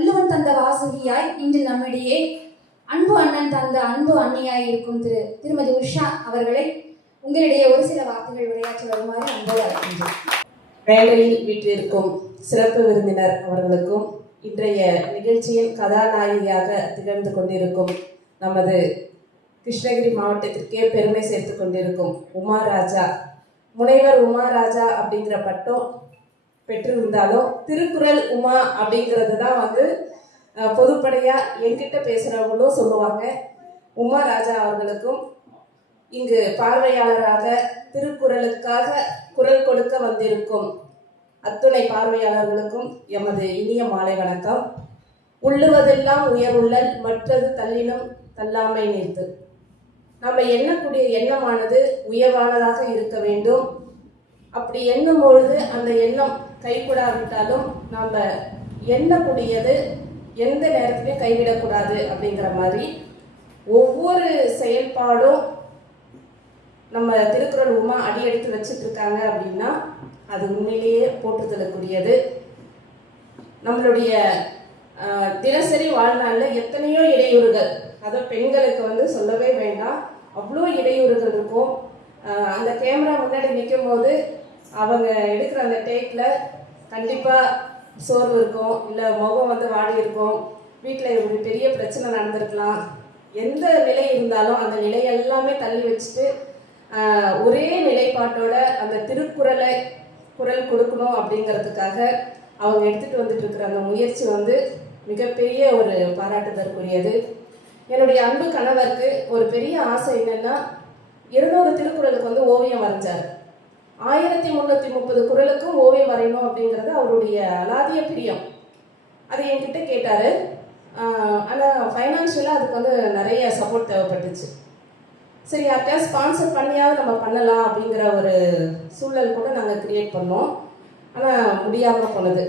வள்ளுவன் தந்த வாசகியாய் இன்று நம்மிடையே அன்பு அண்ணன் தந்த அன்பு அண்ணியாய் இருக்கும் திருமதி உஷா அவர்களை உங்களிடையே ஒரு சில வார்த்தைகள் உரையாற்ற வருமாறு அன்போடு அழைக்கின்றேன். மேடையில் வீற்றிருக்கும் சிறப்பு விருந்தினர் அவர்களுக்கும் இன்றைய நிகழ்ச்சியின் கதாநாயகியாக திகழ்ந்து கொண்டிருக்கும் நமது கிருஷ்ணகிரி மாவட்டத்திற்கே பெருமை சேர்த்து கொண்டிருக்கும் உமாராஜா, முனைவர் உமாராஜா அப்படிங்கிற பட்டம் பெற்றிருந்தாலும் திருக்குறள் உமா அப்படிங்கிறது தான் பொதுப்படையா என்கிட்ட பேசுறவங்களும் சொல்லுவாங்க. உமாராஜா அவர்களுக்கும் இங்கு பார்வையாளராக திருக்குறளுக்காக குரல் கொடுக்க வந்திருக்கும் அத்துணை பார்வையாளர்களுக்கும் எமது இனிய மாலை வணக்கம். உள்ளுவதெல்லாம் உயர்வுள்ளல் மற்றது தள்ளினும் தள்ளாமை நிறுத்து. நம்ம எண்ணக்கூடிய எண்ணமானது உயர்வானதாக இருக்க வேண்டும். அப்படி எண்ணும் பொழுது அந்த எண்ணம் கைகூடாவிட்டாலும் நம்ம எண்ணக்கூடியது எந்த நேரத்திலையும் கைவிடக்கூடாது அப்படிங்கிற மாதிரி ஒவ்வொரு செயல்பாடும் நம்ம திருக்குறள் உமா அடி எடுத்து வச்சுட்டு இருக்காங்க அப்படின்னா அது உண்மையிலேயே போற்றுதலுக்குரியது. நம்மளுடைய தினசரி வாழ்நாளில் எத்தனையோ இடையூறுகள், அதை பெண்களுக்கு சொல்லவே வேண்டாம், அவ்வளோ இடையூறுகள் இருக்கும். அந்த கேமரா முன்னாடி நிற்கும் போது அவங்க எடுக்கிற அந்த டேக்கில் கண்டிப்பாக சோர்வு இருக்கும், இல்லை முகம் வாடி இருக்கும், வீட்டில் ஒரு பெரிய பிரச்சனை நடந்திருக்கலாம். எந்த நிலை இருந்தாலும் அந்த நிலை எல்லாமே தள்ளி வச்சுட்டு ஒரே நிலைப்பாட்டோட அந்த திருக்குறளை குரல் கொடுக்கணும் அப்படிங்கிறதுக்காக அவங்க எடுத்துகிட்டு வந்துட்டு இருக்கிற அந்த முயற்சி மிகப்பெரிய ஒரு பாராட்டுதற்குரியது. என்னுடைய அன்பு கணவருக்கு ஒரு பெரிய ஆசை என்னன்னா 200 திருக்குறளுக்கு ஓவியம் வரைஞ்சார். 1330 குறளுக்கும் ஓவியம் வரையணும் அப்படிங்கிறது அவருடைய அலாதிய பிரியம். அது என்கிட்ட கேட்டார். ஆனால் ஃபைனான்ஷியலாக அதுக்கு நிறைய சப்போர்ட் தேவைப்பட்டுச்சு. சரி, யார்கிட்ட ஸ்பான்சர் பண்ணியாவது நம்ம பண்ணலாம் அப்படிங்கிற ஒரு சூழல் கூட நாங்கள் கிரியேட் பண்ணோம். ஆனால் முடியாமல் போனது.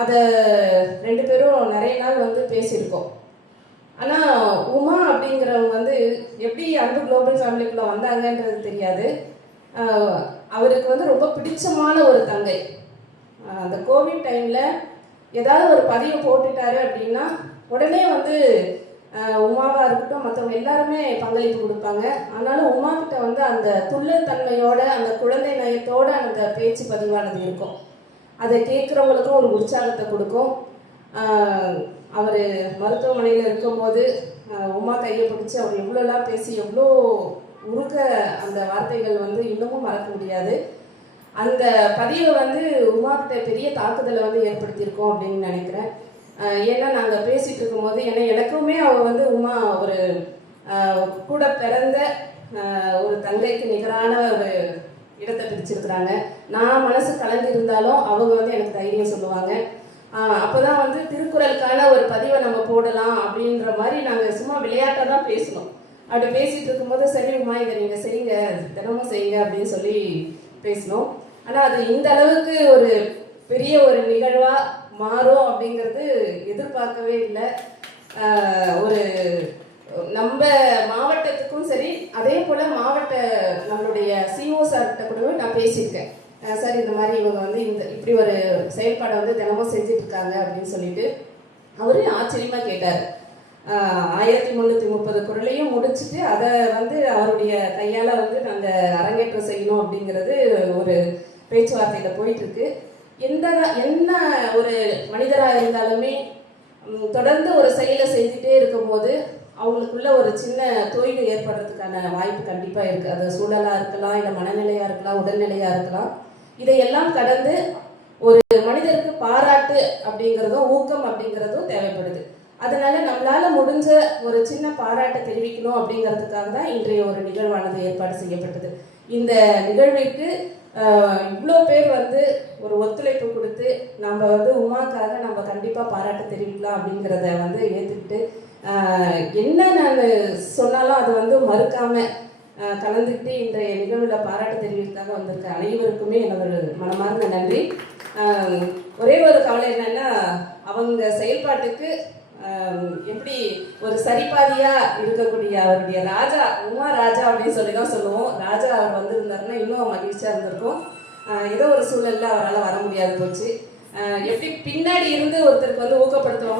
அதை 2 பேரும் நிறைய நாள் பேசியிருக்கோம். ஆனால் உமா அப்படிங்கிறவங்க எப்படி அன்பு குளோபல் ஃபேமிலிக்குள்ளே வந்தாங்கன்றது தெரியாது. அவருக்கு ரொம்ப பிடிச்சமான ஒரு தங்கை. அந்த கோவிட் டைமில் ஏதாவது ஒரு பதிவு போட்டுட்டாரு அப்படின்னா உடனே உமாவாக இருக்கட்டும் மற்றவங்க எல்லாருமே பங்களிப்பு கொடுப்பாங்க. ஆனாலும் உமா கிட்ட அந்த துள்ளல் தன்மையோட அந்த குழந்தை நயத்தோட அந்த பேச்சு பதிவானது இருக்கும். அதை கேட்குறவங்களுக்கும் ஒரு உற்சாகத்தை கொடுக்கும். அவர் மருத்துவமனையில் இருக்கும்போது உமா கையை பிடிச்சி அவர் எவ்வளோலாம் பேசி எவ்வளோ உருக அந்த வார்த்தைகள் இன்னமும் மறக்க முடியாது. அந்த பதிவை உமா கிட்ட பெரிய தாக்குதலை ஏற்படுத்தியிருக்கோம் அப்படின்னு நினைக்கிறேன். ஏன்னா நாங்கள் பேசிகிட்டு இருக்கும்போது எனக்குமே அவள் உமா ஒரு கூட பிறந்த ஒரு தங்கைக்கு நிகரான ஒரு இடத்தை பிடிச்சிருக்கிறாங்க. நான் மனசு கலந்து இருந்தாலும் அவங்க எனக்கு தைரியம் சொல்லுவாங்க. அப்போ தான் திருக்குறளுக்கான ஒரு பதிவை நம்ம போடலாம் அப்படின்ற மாதிரி நாங்கள் சும்மா விளையாட்டாக தான் பேசணும். அப்படி பேசிகிட்டு இருக்கும்போது சரி உமா இதை நீங்கள் செய்யுங்க, தினமும் செய்யுங்க அப்படின்னு சொல்லி பேசணும். ஆனால் அது இந்த அளவுக்கு ஒரு பெரிய ஒரு நிகழ்வாக மாறும் அப்படிங்கிறது எதிர்பார்க்கவே இல்லை. ஒரு நம்ம மாவட்டத்துக்கும் சரி, அதே போல் மாவட்ட நம்மளுடைய சிஓ சார்கிட்ட கூட நான் பேசியிருக்கேன். சார் இந்த மாதிரி இவங்க இப்படி ஒரு செயல்பாடை தினமும் செஞ்சுட்டு இருக்காங்க அப்படின்னு சொல்லிட்டு அவரு ஆச்சரியமாக கேட்டார். 1330 குறளையும் முடிச்சுட்டு அதை அவருடைய கையால் நாங்கள் அரங்கேற்றம் செய்யணும் அப்படிங்கிறது ஒரு பேச்சுவார்த்தையில் போயிட்டுருக்கு. என்ன ஒரு மனிதராக இருந்தாலுமே தொடர்ந்து ஒரு செயலை செஞ்சுட்டே இருக்கும்போது அவங்களுக்குள்ள ஒரு சின்ன தொய்வு ஏற்படுறதுக்கான வாய்ப்பு கண்டிப்பாக இருக்குது. அது சூழலாக இருக்கலாம், இல்லை மனநிலையாக இருக்கலாம், உடல்நிலையாக இருக்கலாம். இதையெல்லாம் கடந்து ஒரு மனிதருக்கு பாராட்டு அப்படிங்கிறதும் ஊக்கம் அப்படிங்கிறதும் தேவைப்படுது. அதனால நம்மளால முடிஞ்ச ஒரு சின்ன பாராட்டை தெரிவிக்கணும் அப்படிங்கிறதுக்காக தான் இன்றைய ஒரு நிகழ்வானது ஏற்பாடு செய்யப்பட்டது. இந்த நிகழ்விற்கு இவ்வளோ பேர் ஒரு ஒத்துழைப்பு கொடுத்து நம்ம உமாக்காக நம்ம கண்டிப்பாக பாராட்டு தெரிவிக்கலாம் அப்படிங்கிறத ஏற்றுக்கிட்டு என்ன நான் சொன்னாலும் அது மறுக்காம கலந்துக்கிட்டு இன்றைய நிகழ்வில் பாராட்டு தெரிவிக்காக வந்திருக்க அனைவருக்குமே என்னோட மனமார்ந்த நன்றி. ஒரே ஒரு கவலை என்னன்னா அவங்க செயல்பாட்டுக்கு எப்படி ஒரு சரிபாதியா இருக்கக்கூடிய அவருடைய ராஜா உமா ராஜா அப்படின்னு சொல்லி தான் சொல்லுவோம். ராஜா அவர் வந்திருந்தாருன்னா இன்னும் மகிழ்ச்சியா இருந்திருக்கும். ஏதோ ஒரு சூழல்ல அவரால் வர முடியாது போச்சு. எப்படி பின்னாடி இருந்து ஒருத்தருக்கு ஊக்கப்படுத்துவாங்க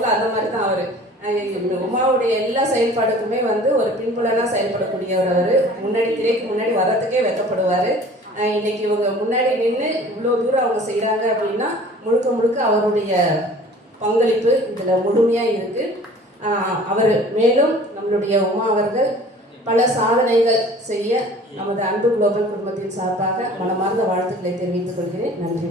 உமாவுடைய எல்லா செயல்பாடுக்குமே வந்து ஒரு பின்புலனா செயல்படக்கூடியவர். அவர் திரைக்கு முன்னாடி வர்றதுக்கே வெக்கப்படுவார். இன்னைக்கு இவங்க முன்னாடி நின்று இவ்வளோ தூரம் அவங்க செய்கிறாங்க அப்படின்னா முழுக்க முழுக்க அவருடைய பங்களிப்பு இதில் முழுமையாக இருக்குது. அவர் மேலும் நம்மளுடைய உமா அவர்கள் பல சாதனைகள் செய்ய நமது அன்பு குளோபல் குடும்பத்தின் சார்பாக மனமார்ந்த வாழ்த்துக்களை தெரிவித்துக் கொள்கிறேன். நன்றி.